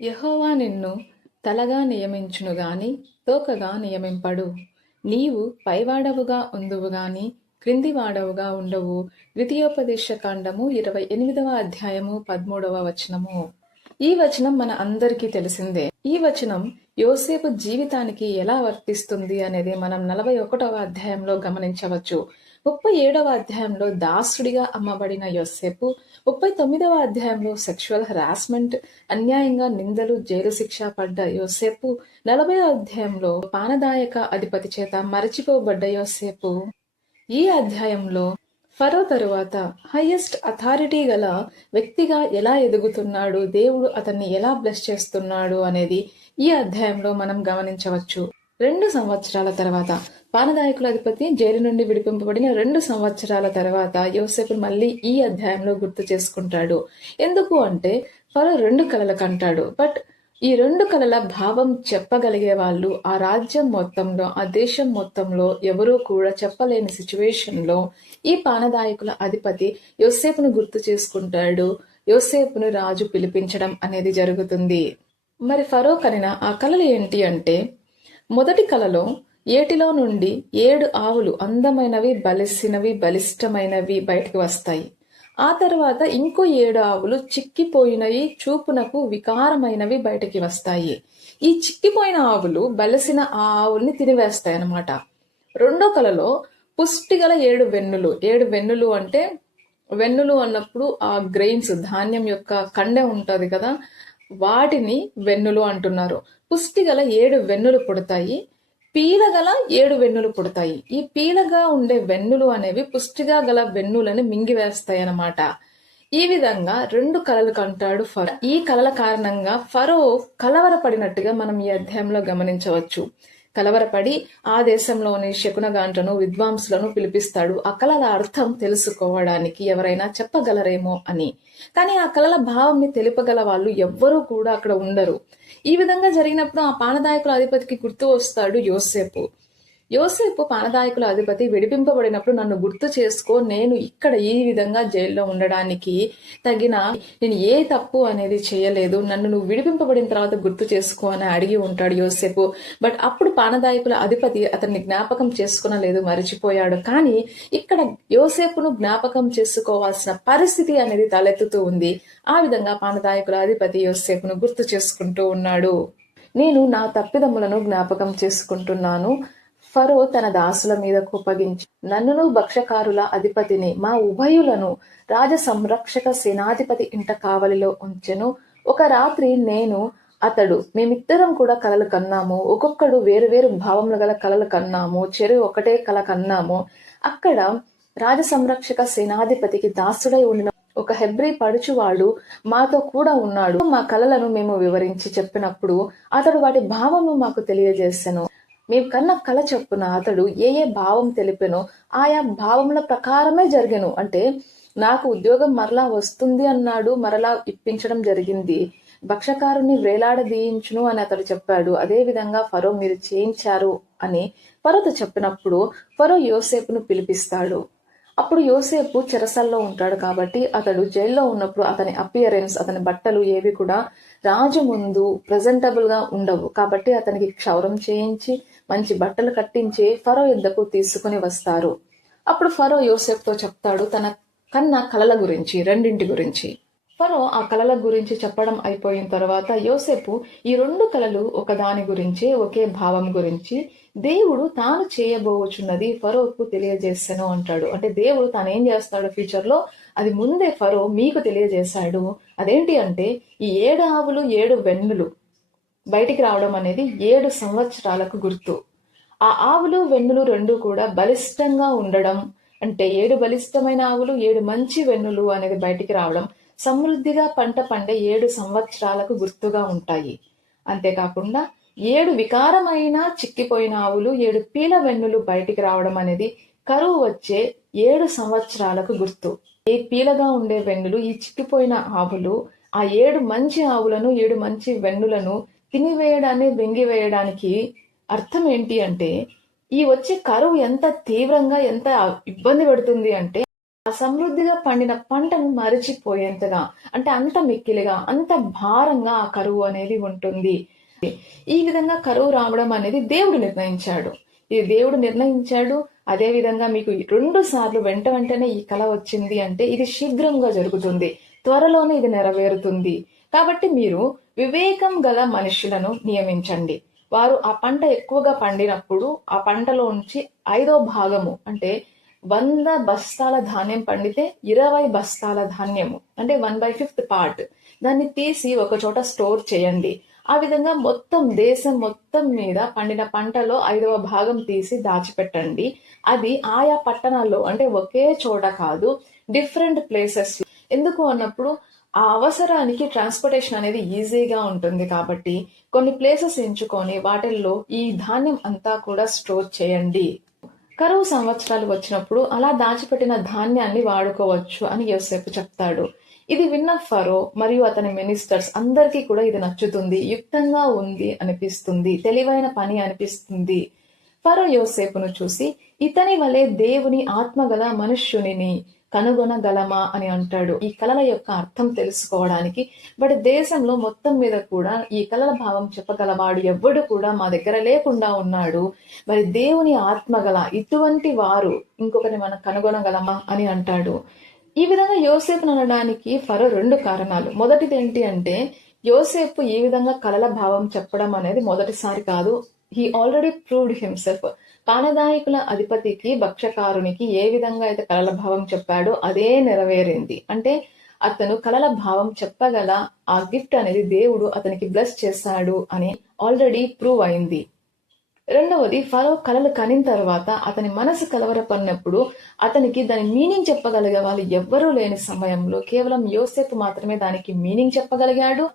యెహోవా నిన్ను తలగా నియమించును గాని తోకగా నియమింపడు. నీవు పైవాడవుగా ఉందువు గాని క్రిందివాడవుగా ఉండవు. ద్వితీయోపదేశ కాండము 28వ అధ్యాయము 13వ వచనము. ఈ వచనం మన అందరికీ తెలిసిందే. ఈ వచనం యోసేపు జీవితానికి ఎలా వర్తిస్తుంది అనేది మనం 41వ అధ్యాయంలో గమనించవచ్చు. 37వ అధ్యాయంలో దాసుడిగా అమ్మబడిన యోసేపు, 39వ అధ్యాయంలో సెక్షువల్ హరాస్మెంట్, అన్యాయంగా నిందలు, జైలు శిక్ష పడ్డ యోసేపు, 40వ అధ్యాయంలో పానదాయక అధిపతి చేత మరచిపోబడ్డ యోసేపు, ఈ అధ్యాయంలో ఫరో తరువాత హైయెస్ట్ అథారిటీ గల వ్యక్తిగా ఎలా ఎదుగుతున్నాడు, దేవుడు అతన్ని ఎలా బ్లెస్ చేస్తున్నాడు అనేది ఈ అధ్యాయంలో మనం గమనించవచ్చు. 2 సంవత్సరాల తర్వాత పానదాయకుల అధిపతి జైలు నుండి విడిపింపబడిన 2 సంవత్సరాల తర్వాత యోసేపు మళ్ళీ ఈ అధ్యాయంలో గుర్తు చేసుకుంటాడు. ఎందుకు అంటే ఫరో 2 కలలు కంటాడు. బట్ ఈ 2 కలల భావం చెప్పగలిగే వాళ్ళు ఆ రాజ్యం మొత్తంలో, ఆ దేశం మొత్తంలో ఎవరూ కూడా చెప్పలేని సిచ్యువేషన్లో ఈ పానదాయకుల అధిపతి యోసేపును గుర్తు చేసుకుంటాడు. యోసేపును రాజు పిలిపించడం అనేది జరుగుతుంది. మరి ఫరో కనిన ఆ కలలు ఏంటి అంటే, మొదటి కలలో ఏటిలో నుండి 7 ఆవులు అందమైనవి, బలిష్టమైనవి బయటికి వస్తాయి. ఆ తర్వాత ఇంకో 7 ఆవులు చిక్కిపోయినవి, చూపునకు వికారమైనవి బయటికి వస్తాయి. ఈ చిక్కిపోయిన ఆవులు బలిసిన ఆ ఆవుల్ని తినివేస్తాయి అన్నమాట. రెండో కలలో పుష్టిగల 7 వెన్నులు. 7 వెన్నులు అంటే, వెన్నులు అన్నప్పుడు ఆ గ్రెయిన్స్, ధాన్యం యొక్క కండె ఉంటది కదా, వాటిని వెన్నులు అంటున్నారు. పుష్టిగల 7 వెన్నులు పుడతాయి, పీలగల 7 వెన్నులు పుడతాయి. ఈ పీలగా ఉండే వెన్నులు అనేవి పుష్టిగా గల వెన్నులని మింగివేస్తాయి అన్నమాట. ఈ విధంగా 2 కలలు కంటాడు ఫరో. ఈ కలల కారణంగా ఫరో కలవరపడినట్టుగా మనం ఈ అధ్యాయంలో గమనించవచ్చు. కలవరపడి ఆ దేశంలోని శకునగాండ్లను, విద్వాంసులను పిలిపిస్తాడు ఆ కలల అర్థం తెలుసుకోవడానికి ఎవరైనా చెప్పగలరేమో అని. కానీ ఆ కలల భావంని తెలుపగల వాళ్ళు ఎవ్వరూ కూడా అక్కడ ఉండరు. ఈ విధంగా జరిగినప్పుడు ఆ పానదాయకుల అధిపతికి గుర్తు వస్తాడు యోసేపు. యోసేపు పానదాయకుల అధిపతి విడిపింపబడినప్పుడు నన్ను గుర్తు చేసుకో, నేను ఇక్కడ ఈ విధంగా జైల్లో ఉండడానికి తగిన నేను ఏ తప్పు అనేది చేయలేదు, నన్ను నువ్వు విడిపింపబడిన తర్వాత గుర్తు చేసుకో అని అడిగి ఉంటాడు యోసేపు. బట్ అప్పుడు పానదాయకుల అధిపతి అతన్ని జ్ఞాపకం చేసుకునలేదు, మరిచిపోయాడు. కానీ ఇక్కడ యోసేపును జ్ఞాపకం చేసుకోవాల్సిన పరిస్థితి అనేది తలెత్తుతూ ఉంది. ఆ విధంగా పానదాయకుల అధిపతి యోసేపును గుర్తు చేసుకుంటూ ఉన్నాడు. నేను నా తప్పిదములను జ్ఞాపకం చేసుకుంటున్నాను. ఫరో తన దాసుల మీద కోపగించి నన్నును భక్షకారుల అధిపతిని మా ఉభయులను రాజ సంరక్షక సేనాధిపతి ఇంట కావలిలో ఉంచెను. ఒక రాత్రి నేను అతడు మేమిద్దరం కూడా కలలు కన్నాము. ఒక్కొక్కడు వేరు వేరు భావములు గల కలలు కన్నాము. చెరు ఒకటే కల కన్నాము. అక్కడ రాజ సంరక్షక సేనాధిపతికి దాసుడై ఉండిన ఒక హెబ్రీ పడుచువాడు మాతో కూడా ఉన్నాడు. మా కలలను మేము వివరించి చెప్పినప్పుడు అతడు వాటి భావము మాకు తెలియజేసెను. మేము కన్న కల చొప్పున అతడు ఏ ఏ భావం తెలిపెనో ఆయా భావముల ప్రకారమే జరిగెను. అంటే నాకు ఉద్యోగం మరలా వస్తుంది అన్నాడు, మరలా ఇప్పించడం జరిగింది. భక్షకారుని వేలాడదీయించును అని అతడు చెప్పాడు. అదే విధంగా ఫరో మీరు చేయించారు అని ఫరోతో చెప్పినప్పుడు ఫరో యోసేపును పిలిపిస్తాడు. అప్పుడు యోసేపు చెరసల్లో ఉంటాడు కాబట్టి అతడు జైల్లో ఉన్నప్పుడు అతని అపియరెన్స్, అతని బట్టలు ఏవి కూడా రాజు ముందు ప్రెజెంటబుల్ గా ఉండవు. కాబట్టి అతనికి క్షౌరం చేయించి మంచి బట్టలు కట్టించి ఫరో యుద్ధకు తీసుకుని వస్తారు. అప్పుడు ఫరో యోసేపుతో చెప్తాడు తన కన్న కలల గురించి, రెండింటి గురించి. ఫరో ఆ కలల గురించి చెప్పడం అయిపోయిన తర్వాత యోసేపు ఈ 2 కలలు ఒకదాని గురించి, ఒకే భావం గురించి దేవుడు తాను చేయబోచున్నది ఫరోకు తెలియజేస్తాను అంటాడు. అంటే దేవుడు తాను ఏం చేస్తాడు ఫ్యూచర్ లో అది ముందే ఫరో మీకు తెలియజేశాడు. అదేంటి అంటే ఈ 7 ఆవులు 7 వెన్నులు బయటికి రావడం అనేది 7 సంవత్సరాలకు గుర్తు. ఆ ఆవులు వెన్నులు 2 కూడా బలిష్టంగా ఉండడం, అంటే 7 బలిష్టమైన ఆవులు 7 మంచి వెన్నులు అనేది బయటికి రావడం సమృద్ధిగా పంట పండే 7 సంవత్సరాలకు గుర్తుగా ఉంటాయి. అంతేకాకుండా 7 వికారమైన చిక్కిపోయిన ఆవులు 7 పీల వెన్నులు బయటికి రావడం అనేది కరువు వచ్చే 7 సంవత్సరాలకు గుర్తు. ఈ పీలగా ఉండే వెన్నులు, ఈ చిక్కిపోయిన ఆవులు ఆ 7 మంచి ఆవులను 7 మంచి వెన్నులను తినివేయడాన్ని, వెంగివేయడానికి అర్థం ఏంటి అంటే ఈ వచ్చే కరువు ఎంత తీవ్రంగా, ఎంత ఇబ్బంది పెడుతుంది అంటే ఆ సమృద్ధిగా పండిన పంటను మరిచిపోయేంతగా, అంటే అంత మిక్కిలిగా, అంత భారంగా ఆ కరువు అనేది ఉంటుంది. ఈ విధంగా కరువు రావడం అనేది దేవుడు నిర్ణయించాడు. ఇది దేవుడు నిర్ణయించాడు. అదే విధంగా మీకు 2 సార్లు వెంట వెంటనే ఈ కల వచ్చింది అంటే ఇది శీఘ్రంగా జరుగుతుంది. త్వరలోనే ఇది నెరవేరుతుంది. కాబట్టి మీరు వివేకం గల మనుషులను నియమించండి. వారు ఆ పంట ఎక్కువగా పండినప్పుడు ఆ పంటలోంచి 5వ భాగము, అంటే 100 బస్తాల ధాన్యం పండితే 20 బస్తాల ధాన్యము, అంటే 1/5 పార్ట్, దాన్ని తీసి ఒక చోట స్టోర్ చేయండి. ఆ విధంగా మొత్తం దేశం మొత్తం మీద పండిన పంటలో 5వ భాగం తీసి దాచిపెట్టండి. అది ఆయా పట్టణాల్లో, అంటే ఒకే చోట కాదు, డిఫరెంట్ ప్లేసెస్. ఎందుకు అన్నప్పుడు ఆ అవసరానికి ట్రాన్స్పోర్టేషన్ అనేది ఈజీగా ఉంటుంది కాబట్టి కొన్ని ప్లేసెస్ ఎంచుకొని వాటిల్లో ఈ ధాన్యం అంతా కూడా స్టోర్ చేయండి. కరువు సంవత్సరాలు వచ్చినప్పుడు అలా దాచిపెట్టిన ధాన్యాన్ని వాడుకోవచ్చు అని యోసేపు చెప్తాడు. ఇది విన్న ఫరో మరియు అతని మినిస్టర్స్ అందరికీ కూడా ఇది నచ్చుతుంది, యుక్తంగా ఉంది అనిపిస్తుంది, తెలివైన పని అనిపిస్తుంది. ఫరో యోసేపును చూసి, ఇతని వలె దేవుని ఆత్మగల మనుష్యునిని కనుగొనగలమా అని అంటాడు. ఈ కళల యొక్క అర్థం తెలుసుకోవడానికి బట్ దేశంలో మొత్తం మీద కూడా ఈ కళల భావం చెప్పగలవాడు ఎవ్వడు కూడా మా దగ్గర లేకుండా ఉన్నాడు. మరి దేవుని ఆత్మగల ఇటువంటి వారు ఇంకొకరిని మనం కనుగొనగలమా అని అంటాడు. ఈ విధంగా యోసేపును అనడానికి ఫరో 2 కారణాలు. మొదటిది ఏంటి అంటే, యోసేపు ఈ విధంగా కళల భావం చెప్పడం అనేది మొదటిసారి కాదు. He already proved himself. పానదాయకుల అధిపతికి, భక్షకారునికి ఏ విధంగా అయితే కళల భావం చెప్పాడో అదే నెరవేరింది. అంటే అతను కళల భావం చెప్పగల ఆ గిఫ్ట్ అనేది దేవుడు అతనికి బ్లెస్ చేశాడు అని ఆల్రెడీ ప్రూవ్ అయింది. రెండవది, ఫరో కలలు కనిన తర్వాత అతని మనసు కలవరపడినప్పుడు అతనికి దాని మీనింగ్ చెప్పగలిగే వాళ్ళు ఎవ్వరూ లేని సమయంలో కేవలం యోసేపు మాత్రమే దానికి మీనింగ్ చెప్పగలిగాడు.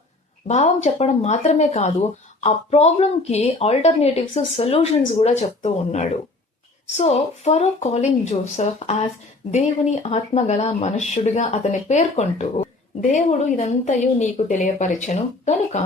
భావం చెప్పడం మాత్రమే కాదు, ఆ ప్రాబ్లం కి ఆల్టర్నేటివ్స్, సొల్యూషన్స్ కూడా చెప్తూ ఉన్నాడు. సో ఫరో కాలింగ్ జోసెఫ్ యాజ్ దేవుని ఆత్మగల మనుష్యుడిగా అతని పేర్కొంటూ, దేవుడు ఇదంతయు నీకు తెలియపరచెను కనుక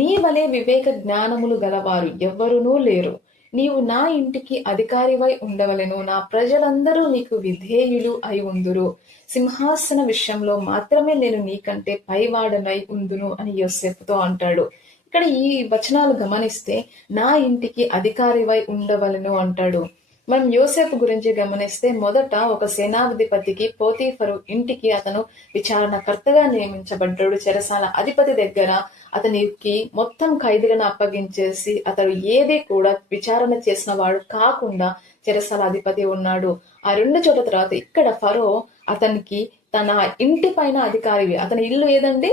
నీ వలె వివేక జ్ఞానములు గలవారు ఎవ్వరునూ లేరు. నీవు నా ఇంటికి అధికారివై ఉండవలెను. నా ప్రజలందరూ నీకు విధేయులు అయి ఉందురు. సింహాసన విషయంలో మాత్రమే నేను నీకంటే పైవాడనై ఉందును అని యోసేపుతో అంటాడు. ఇక్కడ ఈ వచనాలు గమనిస్తే నా ఇంటికి అధికారివై ఉండవలెను అంటాడు. మనం యోసేపు గురించి గమనిస్తే మొదట ఒక సేనాధిపతికి, పోతీఫరు ఇంటికి అతను విచారణకర్తగా నియమించబడ్డాడు. చెరసాల అధిపతి దగ్గర అతనికి మొత్తం ఖైదీలను అప్పగించేసి అతడు ఏది కూడా విచారణ చేసిన వాడు కాకుండా చెరసాల అధిపతి ఉన్నాడు. ఆ 2 చోట్ల తర్వాత ఇక్కడ ఫరో అతనికి తన ఇంటి పైన అధికారివి. అతని ఇల్లు ఏదండి?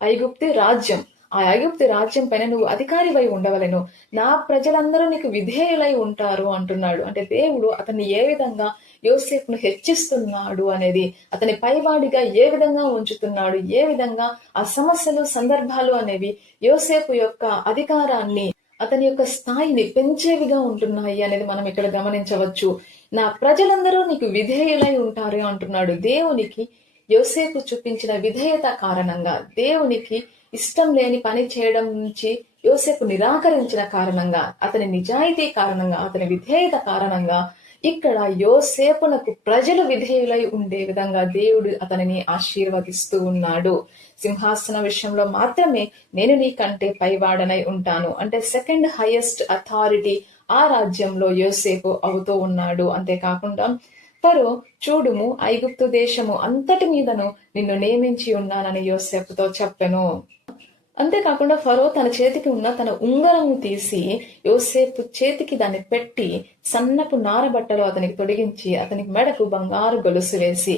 ఐగుప్తి రాజ్యం. ఆ ఐగుప్తి రాజ్యం పైన నువ్వు అధికారివై ఉండవలెను. నా ప్రజలందరూ నీకు విధేయులై ఉంటారు అంటున్నాడు. అంటే దేవుడు అతన్ని ఏ విధంగా యోసేపును హెచ్చిస్తున్నాడు అనేది, అతని పైవాడిగా ఏ విధంగా ఉంచుతున్నాడు, ఏ విధంగా ఆ సమస్యలు, సందర్భాలు అనేవి యోసేపు యొక్క అధికారాన్ని, అతని యొక్క స్థాయిని పెంచేవిగా ఉంటున్నాయి అనేది మనం ఇక్కడ గమనించవచ్చు. నా ప్రజలందరూ నీకు విధేయులై ఉంటారు అంటున్నాడు. దేవునికి యోసేపు చూపించిన విధేయత కారణంగా, దేవునికి ఇష్టం లేని పని చేయడం నుంచి యోసేపు నిరాకరించిన కారణంగా, అతని నిజాయితీ కారణంగా, అతని విధేయత కారణంగా ఇక్కడ యోసేపునకు ప్రజలు విధేయులై ఉండే విధంగా దేవుడు అతనిని ఆశీర్వదిస్తూ ఉన్నాడు. సింహాసన విషయంలో మాత్రమే నేను నీకంటే పైవాడనై ఉంటాను. అంటే సెకండ్ హైయెస్ట్ అథారిటీ ఆ రాజ్యంలో యోసేపు అవుతూ ఉన్నాడు. అంతేకాకుండా ఫరో, చూడుము, ఐగుప్తు దేశము అంతటి మీదను నిన్ను నియమించి ఉన్నానని యోసేపుతో చెప్పెను. అంతేకాకుండా ఫరో తన చేతికి ఉన్న తన ఉంగరము తీసి యోసేపు చేతికి దాన్ని పెట్టి సన్నపు నారబట్టలు అతనికి తొడిగించి అతనికి మెడకు బంగారు గొలుసు వేసి,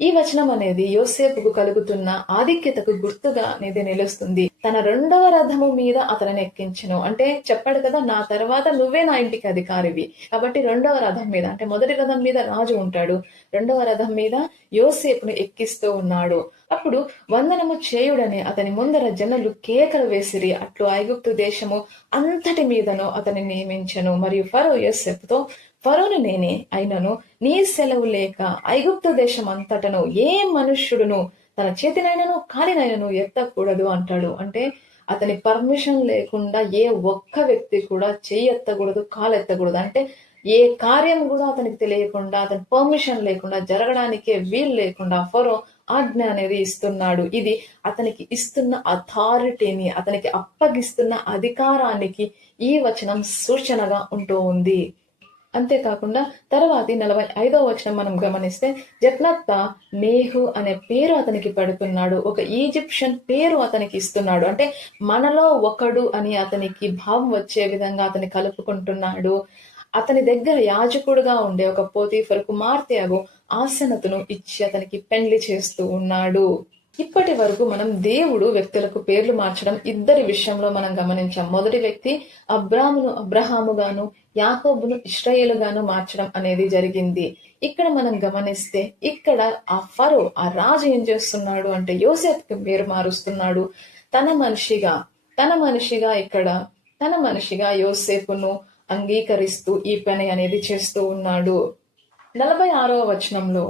ఈ వచనం అనేది యోసేపుకు కలుగుతున్న ఆధిక్యతకు గుర్తుగా అనేది నిలుస్తుంది. తన 2వ రథము మీద అతనిని ఎక్కించెను. అంటే చెప్పాడు కదా, నా తర్వాత నువ్వే నా ఇంటికి అధికారివి. కాబట్టి 2వ రథం మీద, అంటే మొదటి రథం మీద రాజు ఉంటాడు, 2వ రథం మీద యోసేపును ఎక్కిస్తూ ఉన్నాడు. అప్పుడు వందనము చేయుడని అతని ముందర జనులు కేకలు వేసిరి. అట్లు ఐగుప్తు దేశము అంతటి మీదను అతని నియమించెను. మరియు ఫరో యోసేపుతో, ఫరోను నేనే అయినను నీ సెలవు లేక ఐగుప్తు దేశం అంతటను ఏ మనుష్యుడును తన చేతినైనను కాలినైనను ఎత్తకూడదు అంటాడు. అంటే అతని పర్మిషన్ లేకుండా ఏ ఒక్క వ్యక్తి కూడా చెయ్యి ఎత్తకూడదు, కాలు ఎత్తకూడదు. అంటే ఏ కార్యం కూడా అతనికి తెలియకుండా, అతని పర్మిషన్ లేకుండా, జరగడానికే వీలు లేకుండా ఫరో ఆజ్ఞ అనేది ఇస్తున్నాడు. ఇది అతనికి ఇస్తున్న అథారిటీని, అతనికి అప్పగిస్తున్న అధికారానికి ఈ వచనం సూచనగా ఉంటూ ఉంది. అంతేకాకుండా తర్వాతి 45వ వచనం మనం గమనిస్తే, జెఫ్నత్తా నేహు అనే పేరు అతనికి పెడుతున్నాడు. ఒక ఈజిప్షియన్ పేరు అతనికి ఇస్తున్నాడు. అంటే మనలో ఒకడు అని అతనికి భావం వచ్చే విధంగా అతని కలుపుకుంటున్నాడు. అతని దగ్గర యాజకుడుగా ఉండే ఒక పోతీఫరు కుమార్తె అగు ఆసనతును ఇచ్చి అతనికి పెండ్లి చేస్తూ ఉన్నాడు. ఇప్పటి వరకు మనం దేవుడు వ్యక్తులకు పేర్లు మార్చడం ఇద్దరి విషయంలో మనం గమనించాం. మొదటి వ్యక్తి అబ్రహాముగాను, యాకోబును ఇశ్రాయేలుగాను మార్చడం అనేది జరిగింది. ఇక్కడ మనం గమనిస్తే ఇక్కడ ఆ ఫరో, ఆ రాజు ఏం చేస్తున్నాడు అంటే యోసేపుకి పేరు మారుస్తున్నాడు. తన మనిషిగా యోసేపును అంగీకరిస్తూ ఈ పని అనేది చేస్తూ ఉన్నాడు. 46వ వచనంలో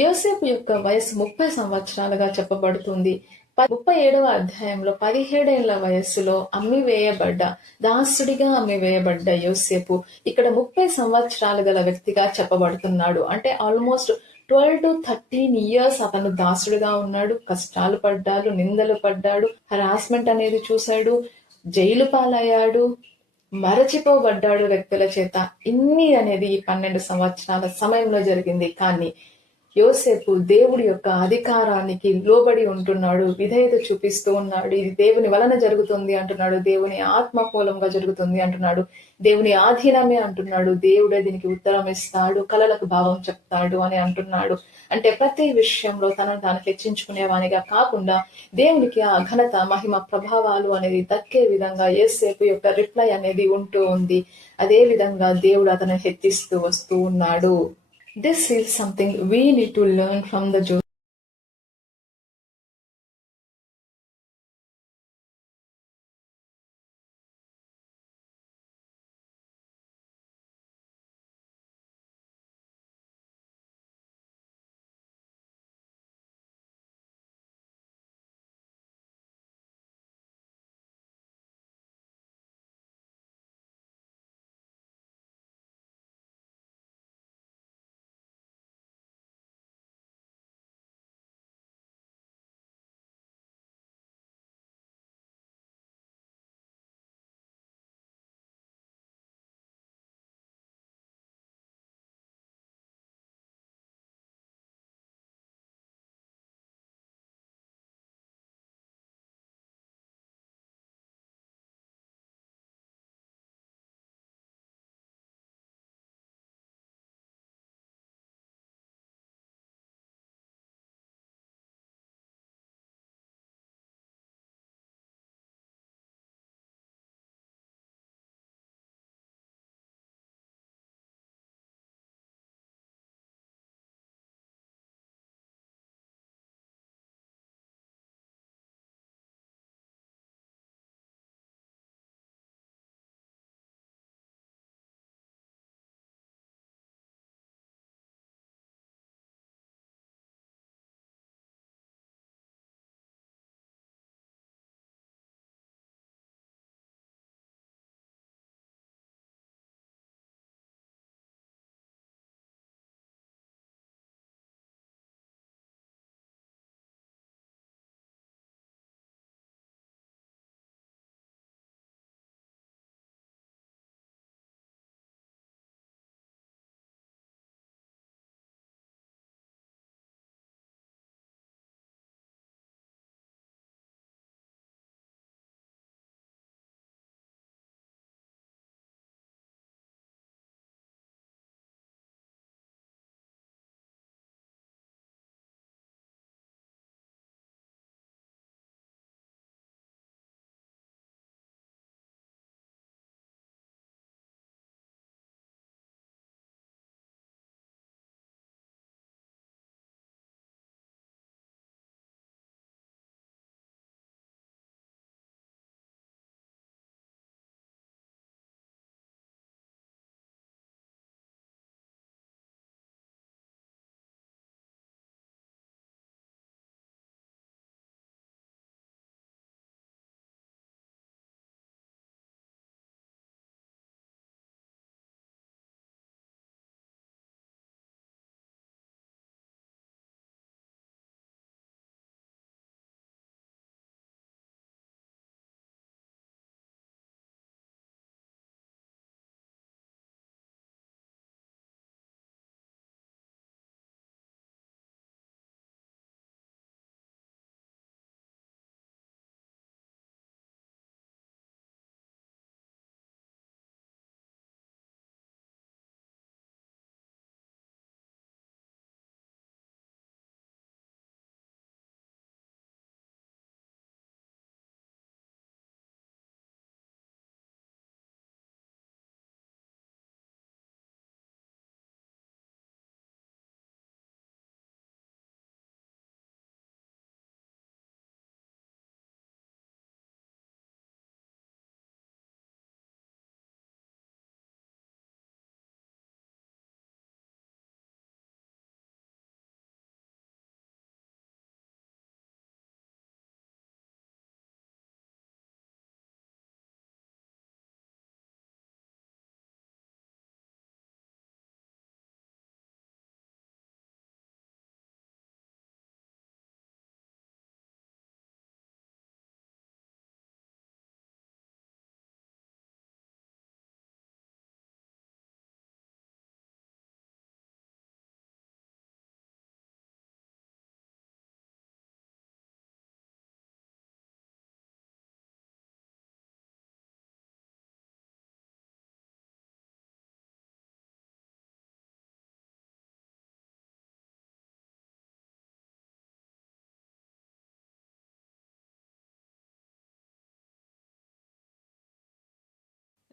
యోసేపు యొక్క వయసు 30 సంవత్సరాలుగా చెప్పబడుతుంది. 37వ అధ్యాయంలో 17 ఏళ్ల వయస్సులో దాసుడిగా అమ్మివేయబడ్డ యోసేపు ఇక్కడ 30 సంవత్సరాలు గల వ్యక్తిగా చెప్పబడుతున్నాడు. అంటే ఆల్మోస్ట్ 12 to 13 years అతను దాసుడిగా ఉన్నాడు. కష్టాలు పడ్డాడు, నిందలు పడ్డాడు, హరాస్మెంట్ అనేది చూశాడు, జైలు పాలయ్యాడు, మరచిపోబడ్డాడు వ్యక్తుల చేత. ఇన్ని అనేది ఈ 12 సంవత్సరాల సమయంలో జరిగింది. కానీ యోసేపు దేవుడి యొక్క అధికారానికి లోబడి ఉంటున్నాడు, విధేయత చూపిస్తూ ఉన్నాడు. ఇది దేవుని వలన జరుగుతుంది అంటున్నాడు, దేవుని ఆత్మ మూలంగా జరుగుతుంది అంటున్నాడు, దేవుని ఆధీనమే అంటున్నాడు, దేవుడే దీనికి ఉత్తరం ఇస్తాడు, కలలకు భావం చెప్తాడు అని అంటున్నాడు. అంటే ప్రతి విషయంలో తనను తాను హెచ్చించుకునేవానిగా కాకుండా దేవునికి ఆ ఘనత, మహిమ, ప్రభావాలు అనేది దక్కే విధంగా యోసేపు యొక్క రిప్లై అనేది ఉంటూ ఉంది. అదే విధంగా దేవుడు అతను హెచ్చిస్తూ వస్తూ ఉన్నాడు. This is something we need to learn from the Joseph.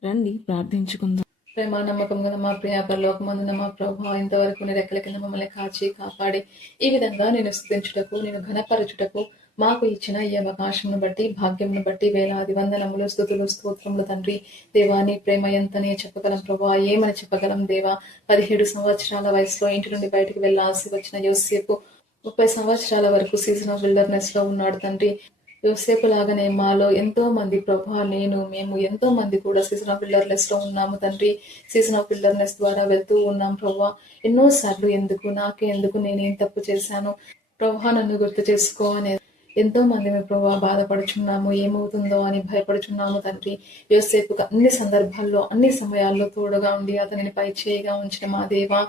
రండి ప్రార్థించుకుందాం. ప్రేమ నమ్మకం గల మా ప్రియ పరలోకమందున మా ప్రభు, ఇంతవరకు నీ రెక్కల కింద మమ్మల్ని కాచి కాపాడి ఈ విధంగా నేను స్తుతించుటకు, నేను ఘనపరచుటకు మాకు ఇచ్చిన ఈ అవకాశమును బట్టి, భాగ్యమును బట్టి వేలాది వందనములు, స్తుతులు, స్తోత్రములు తండ్రి. దేవా, నీ ప్రేమ ఎంతనే చెప్పగలం ప్రభా, ఏమని చెప్పగలం దేవా. 17 సంవత్సరాల వయసులో ఇంటి నుండి బయటికి వెళ్లాల్సి వచ్చిన యోసేపు 30 సంవత్సరాల వరకు సీజన్ ఆఫ్ విల్డర్నెస్ లో ఉన్నాడు తండ్రి. యోసేపు లాగానే మాలో ఎంతో మంది ప్రభా, మేము ఎంతో మంది కూడా సీజన్ ఆఫ్ విల్డర్నెస్ లో ఉన్నాము తండ్రి. సీజన్ ఆఫ్ విల్డర్నెస్ ద్వారా వెళ్తూ ఉన్నాం ప్రభా. ఎన్నోసార్లు ఎందుకు, నాకే ఎందుకు, నేనేం తప్పు చేశాను ప్రభా, నన్ను గుర్తు చేసుకో అనే ఎంతో మంది మీ ప్రభా బాధపడుచున్నాము, ఏమవుతుందో అని భయపడుచున్నాము తండ్రి. యోసేపుకు అన్ని సందర్భాల్లో, అన్ని సమయాల్లో తోడుగా ఉండి అతనిని పై చేయిగా ఉంచిన మా దేవా,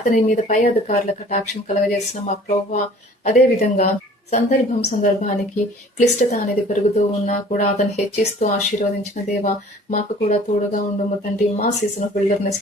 అతని మీద పై అధికారుల కటాక్షం కలగజేసిన మా ప్రభా, అదే విధంగా సందర్భానికి క్లిష్టత అనేది పెరుగుతూ ఉన్నా కూడా అతను హెచ్చిస్తూ ఆశీర్వదించిన దేవా, మాకు కూడా తోడుగా ఉండుము తండ్రి. మా సీజన్ ఆఫ్ విల్డర్నెస్